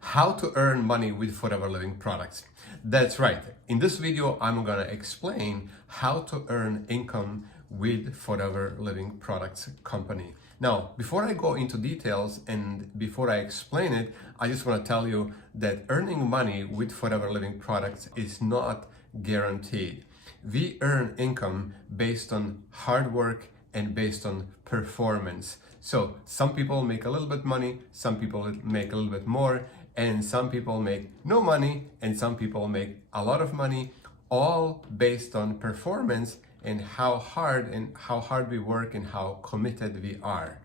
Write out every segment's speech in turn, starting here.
how to earn money with Forever Living products. That's right. In this video, I'm gonna explain how to earn income with Forever Living Products company. Now, before I go into details and before I explain it, I just want to tell you that earning money with Forever Living Products is not guaranteed. We earn income based on hard work and based on performance. So some people make a little bit money, some people make a little bit more, and some people make no money, and some people make a lot of money, all based on performance and how hard we work and how committed we are.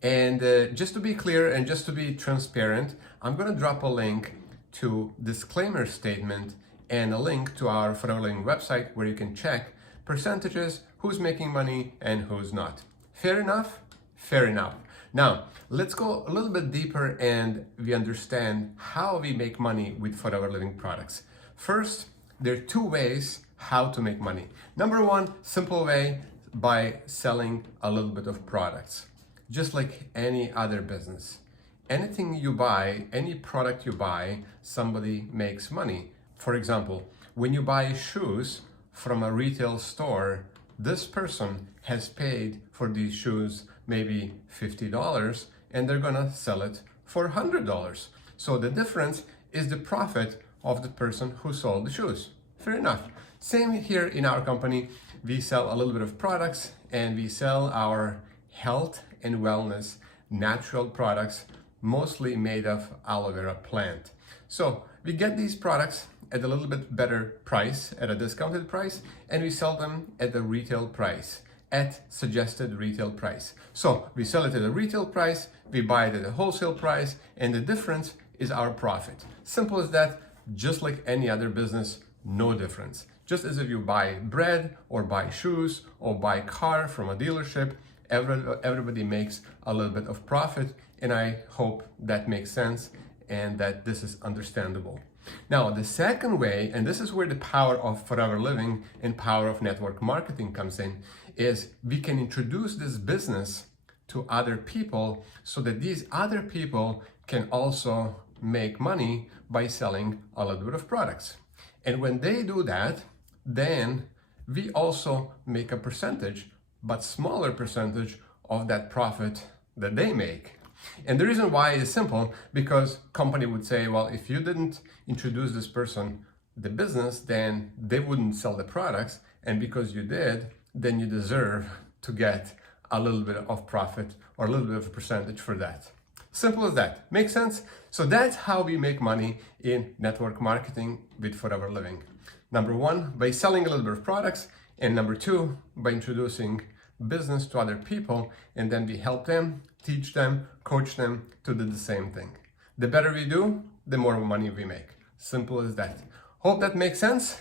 And just to be clear and just to be transparent, I'm going to drop a link to disclaimer statement and a link to our Forever Living website where you can check percentages, who's making money and who's not. Fair enough? Fair enough. Now, let's go a little bit deeper and we understand how we make money with Forever Living products. First, there are two ways how to make money. Number one, simple way, by selling a little bit of products. Just like any other business. Anything you buy, any product you buy, somebody makes money. For example, when you buy shoes from a retail store, this person has paid for these shoes maybe $50 and they're gonna sell it for $100. So the difference is the profit of the person who sold the shoes. Fair enough. Same here in our company. We sell a little bit of products and we sell our health and wellness natural products, mostly made of aloe vera plant. So we get these products at a little bit better price, at a discounted price, and we sell them at the retail price, at suggested retail price. So we sell it at a retail price, we buy it at a wholesale price, and the difference is our profit. Simple as that, just like any other business, no difference. Just as if you buy bread or buy shoes or buy a car from a dealership, everybody makes a little bit of profit, and I hope that makes sense and that this is understandable. Now, the second way, and this is where the power of Forever Living and power of network marketing comes in, is we can introduce this business to other people so that these other people can also make money by selling a little bit of products. And when they do that, then we also make a percentage, but smaller percentage of that profit that they make. And the reason why is simple, because company would say, well, if you didn't introduce this person the business, then they wouldn't sell the products. And because you did, then you deserve to get a little bit of profit or a little bit of a percentage for that. Simple as that. Makes sense? So that's how we make money in network marketing with Forever Living. Number one, by selling a little bit of products, and number two, by introducing business to other people, and then we help them, teach them, coach them to do the same thing. The better we do, the more money we make. Simple as that. Hope that makes sense.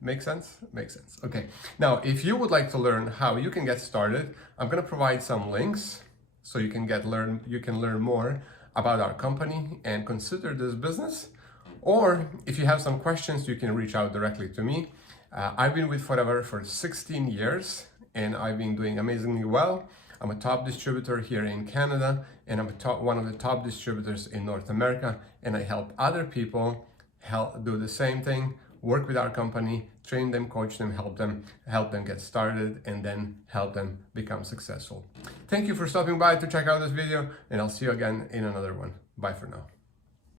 Makes sense? Makes sense. Okay. Now, if you would like to learn how you can get started, I'm going to provide some links so you can learn more about our company and consider this business. Or if you have some questions, you can reach out directly to me. I've been with Forever for 16 years and I've been doing amazingly well. I'm a top distributor here in Canada and I'm one of the top distributors in North America, and I help other people do the same thing, work with our company, train them, coach them, help them get started, and then help them become successful. Thank you for stopping by to check out this video, and I'll see you again in another one. Bye for now.